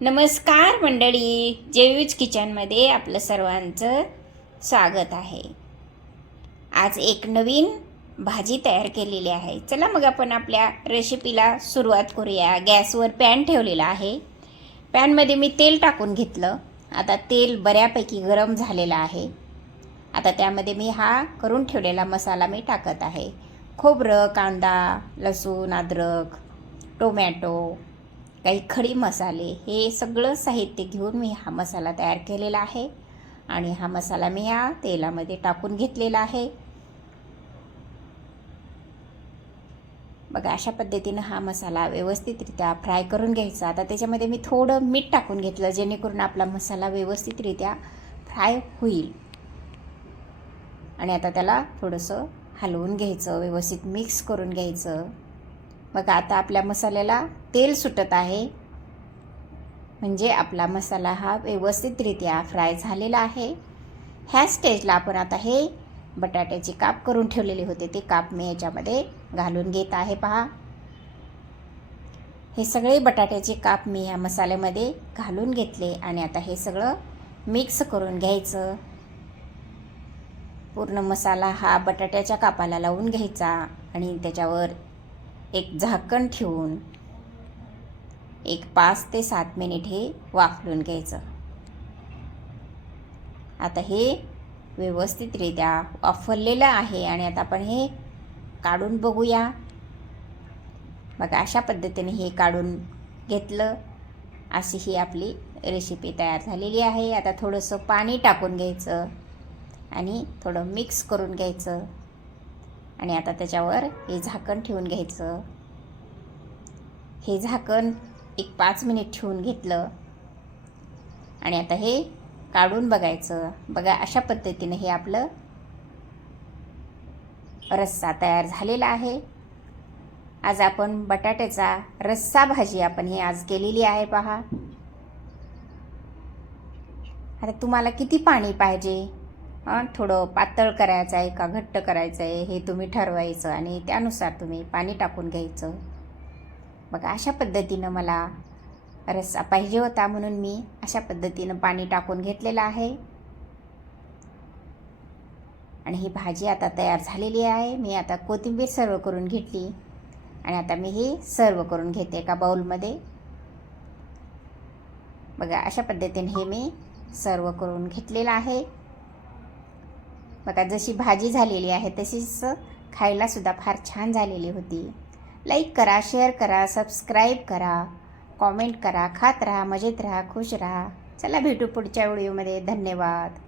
नमस्कार मंडळी, जेयूज किचनमध्ये आपलं सर्वांचं स्वागत आहे. आज एक नवीन भाजी तयार केलेली आहे. चला मग आपण आपल्या रेसिपीला सुरुवात करूया. गॅसवर पॅन ठेवलेला आहे. पॅनमध्ये मी तेल टाकून घेतलं. आता तेल बऱ्यापैकी गरम झालेलं आहे. आता त्यामध्ये मी हा करून ठेवलेला मसाला मी टाकत आहे. खोबरं, कांदा, लसूण, अद्रक, टोमॅटो, काही खडी मसाले, हे सगळं साहित्य घेऊन मी हा मसाला तयार केलेला आहे. आणि हा मसाला मी या तेलामध्ये टाकून घेतलेला आहे. बघा, अशा पद्धतीनं हा मसाला व्यवस्थितरित्या फ्राय करून घ्यायचा. आता त्याच्यामध्ये मी थोडं मीठ टाकून घेतलं, जेणेकरून आपला मसाला व्यवस्थितरित्या फ्राय होईल. आणि आता त्याला थोडंसं हलवून घ्यायचं, व्यवस्थित मिक्स करून घ्यायचं. बघा, आता आपल्या मसाल्याला तेल सुटत आहे, म्हणजे आपला मसाला हा व्यवस्थितरित्या फ्राय झालेला आहे. ह्या स्टेजला आपण आता हे बटाट्याचे काप करून ठेवलेले होते, ते काप मी याच्यामध्ये घालून घेत आहे. पहा, हे सगळे बटाट्याचे काप मी ह्या मसाल्यामध्ये घालून घेतले. आणि आता हे सगळं मिक्स करून घ्यायचं. पूर्ण मसाला हा बटाट्याच्या कापाला लावून घ्यायचा आणि त्याच्यावर एक झाकण ठेवून एक 5 ते 7 मिनिट हे वाफलून घ्यायचं. आता हे व्यवस्थितरित्या वाफवलेलं आहे आणि आता आपण हे काढून बघूया. बघा, अशा पद्धतीने हे काढून घेतलं. अशी ही आपली रेसिपी तयार झालेली आहे. आता थोडंसं पाणी टाकून घ्यायचं आणि थोडं मिक्स करून घ्यायचं. आणि आता त्याच्यावर हे झाकण ठेवून घ्यायचं. हे झाकण एक 5 मिनिट ठेवून घेतलं आणि आता हे काढून बघायचं. बघा, अशा पद्धतीने हे आपलं रस्सा तयार झालेला आहे. आज आपण बटाट्याचा रस्सा भाजी आपण ही आज केलेली आहे. पहा, आता तुम्हाला किती पाणी पाहिजे, थोडं पातळ करायचं आहे का घट्ट करायचं आहे, हे तुम्ही ठरवायचं आणि त्यानुसार तुम्ही पाणी टाकून घ्यायचं. बघा, अशा पद्धतीनं मला रस्सा पाहिजे होता, म्हणून मी अशा पद्धतीनं पाणी टाकून घेतलेलं आहे. आणि ही भाजी आता तयार झालेली आहे. मी आता कोथिंबीर सर्व करून घेतली आणि आता मी ही सर्व करून घेते एका बाउलमध्ये. बघा, अशा पद्धतीने हे मी सर्व करून घेतलेलं आहे. बघा, जशी भाजी झालेली आहे तशीच खायला सुद्धा फार छान झालेली होती. लाईक करा, शेअर करा, सबस्क्राईब करा, कॉमेंट करा. खात राहा, मजेत राहा, खुश राहा. चला, भेटू पुढच्या व्हिडिओमध्ये. धन्यवाद.